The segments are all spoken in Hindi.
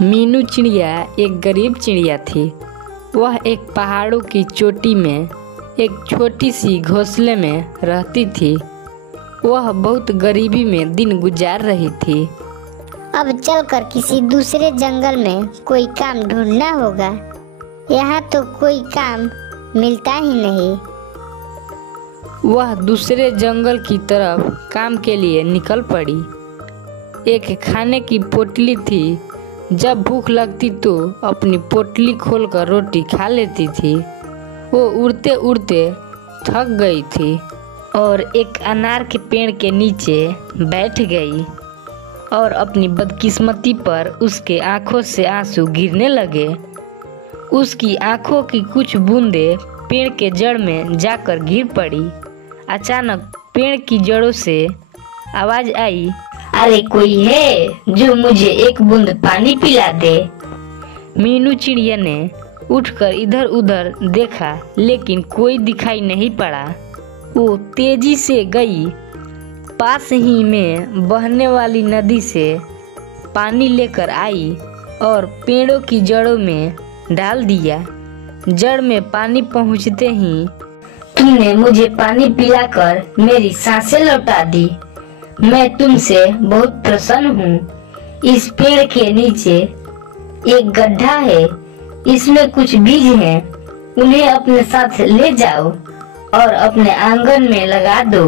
मीनू चिड़िया एक गरीब चिड़िया थी। वह एक पहाड़ों की चोटी में एक छोटी सी घोंसले में रहती थी। वह बहुत गरीबी में दिन गुजार रही थी। अब चलकर किसी दूसरे जंगल में कोई काम ढूंढना होगा। यहाँ तो कोई काम मिलता ही नहीं। वह दूसरे जंगल की तरफ काम के लिए निकल पड़ी। एक खाने की पोटली थी। जब भूख लगती तो अपनी पोटली खोलकर रोटी खा लेती थी। वो उड़ते उड़ते थक गई थी और एक अनार के पेड़ के नीचे बैठ गई और अपनी बदकिस्मती पर उसके आंखों से आंसू गिरने लगे। उसकी आंखों की कुछ बूंदें पेड़ के जड़ में जाकर गिर पड़ी। अचानक पेड़ की जड़ों से आवाज आई, अरे कोई है जो मुझे एक बूंद पानी पिला दे। मीनू चिड़िया ने उठकर इधर उधर देखा, लेकिन कोई दिखाई नहीं पड़ा। वो तेजी से गई, पास ही में बहने वाली नदी से पानी लेकर आई और पेड़ों की जड़ों में डाल दिया। जड़ में पानी पहुंचते ही तुमने मुझे पानी पिलाकर मेरी सांसें लौटा दी। मैं तुमसे बहुत प्रसन्न हूँ। इस पेड़ के नीचे एक गड्ढा है, इसमें कुछ बीज हैं। उन्हें अपने साथ ले जाओ और अपने आंगन में लगा दो,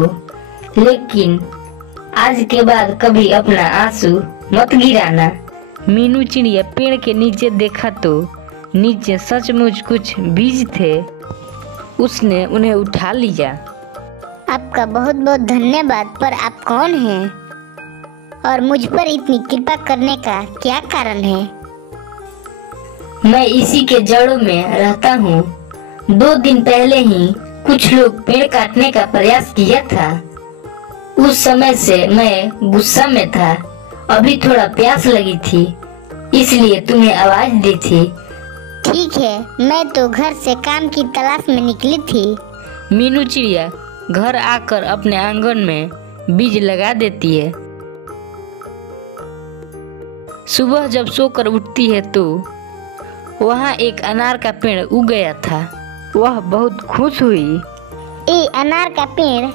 लेकिन आज के बाद कभी अपना आंसू मत गिराना। मीनू चिड़िया पेड़ के नीचे देखा तो नीचे सचमुच कुछ बीज थे। उसने उन्हें उठा लिया। आपका बहुत बहुत धन्यवाद, पर आप कौन हैं और मुझ पर इतनी कृपा करने का क्या कारण है? मैं इसी के जड़ों में रहता हूँ। 2 दिन पहले ही कुछ लोग पेड़ काटने का प्रयास किया था। उस समय से मैं गुस्सा में था। अभी थोड़ा प्यास लगी थी, इसलिए तुम्हें आवाज दी थी। ठीक है, मैं तो घर से काम की तलाश में निकली थी। मीनू चिड़िया घर आकर अपने आंगन में बीज लगा देती है। सुबह जब सोकर उठती है तो वहाँ एक अनार का पेड़ उग गया था। वह बहुत खुश हुई। ये अनार का पेड़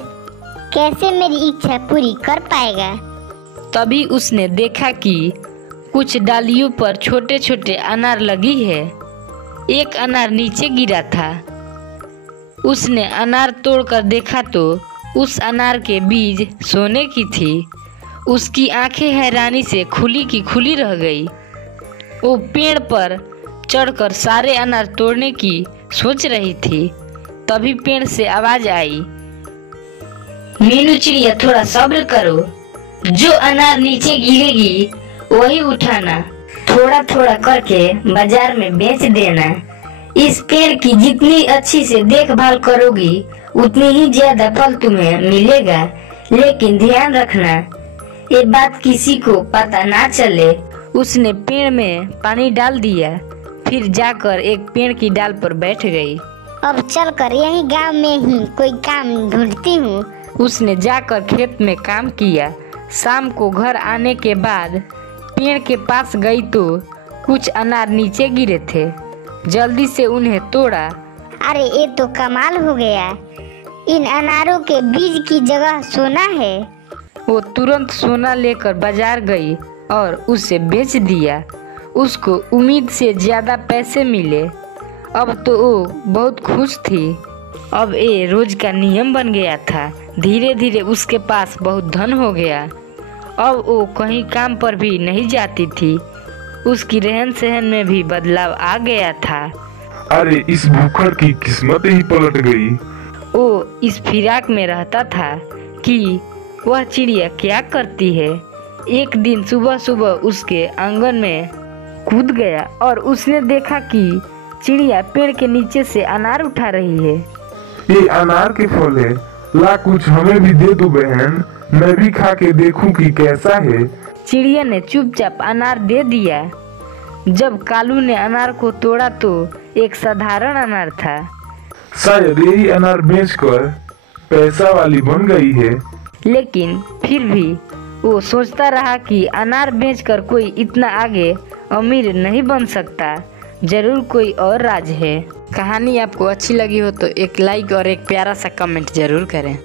कैसे मेरी इच्छा पूरी कर पाएगा? तभी उसने देखा कि कुछ डालियों पर छोटे छोटे अनार लगी है। एक अनार नीचे गिरा था। उसने अनार तोड़कर देखा तो उस अनार के बीज सोने की थी। उसकी आंखें हैरानी से खुली की खुली रह गई। वो पेड़ पर चढ़कर सारे अनार तोड़ने की सोच रही थी। तभी पेड़ से आवाज आई, मीनू चिड़िया थोड़ा सब्र करो। जो अनार नीचे गिरेगी वही उठाना। थोड़ा थोड़ा करके बाजार में बेच देना। इस पेड़ की जितनी अच्छी से देखभाल करोगी उतनी ही ज्यादा फल तुम्हें मिलेगा। लेकिन ध्यान रखना, ये बात किसी को पता ना चले। उसने पेड़ में पानी डाल दिया, फिर जाकर एक पेड़ की डाल पर बैठ गई। अब चलकर यही गांव में ही कोई काम ढूंढती हूँ। उसने जाकर खेत में काम किया। शाम को घर आने के बाद पेड़ के पास गई तो कुछ अनार नीचे गिरे थे। जल्दी से उन्हें तोड़ा। अरे ये तो कमाल हो गया, इन अनारों के बीज की जगह सोना है। वो तुरंत सोना लेकर बाजार गई और उसे बेच दिया। उसको उम्मीद से ज्यादा पैसे मिले। अब तो वो बहुत खुश थी। अब ये रोज का नियम बन गया था। धीरे धीरे उसके पास बहुत धन हो गया। अब वो कहीं काम पर भी नहीं जाती थी। उसकी रहन सहन में भी बदलाव आ गया था। अरे इस भूखड़ की किस्मत ही पलट गई। वो इस फिराक में रहता था कि वह चिड़िया क्या करती है। एक दिन सुबह सुबह उसके आंगन में कूद गया और उसने देखा कि चिड़िया पेड़ के नीचे से अनार उठा रही है। ये अनार के फल है, ला कुछ हमें भी दे दो बहन, मैं भी खा के देखूं कि कैसा है। चिड़िया ने चुपचाप अनार दे दिया। जब कालू ने अनार को तोड़ा तो एक साधारण अनार था। शायद यही अनार बेचकर पैसा वाली बन गई है। लेकिन फिर भी वो सोचता रहा कि अनार बेचकर कोई इतना आगे अमीर नहीं बन सकता, जरूर कोई और राज है। कहानी आपको अच्छी लगी हो तो एक लाइक और एक प्यारा सा कमेंट जरूर करें।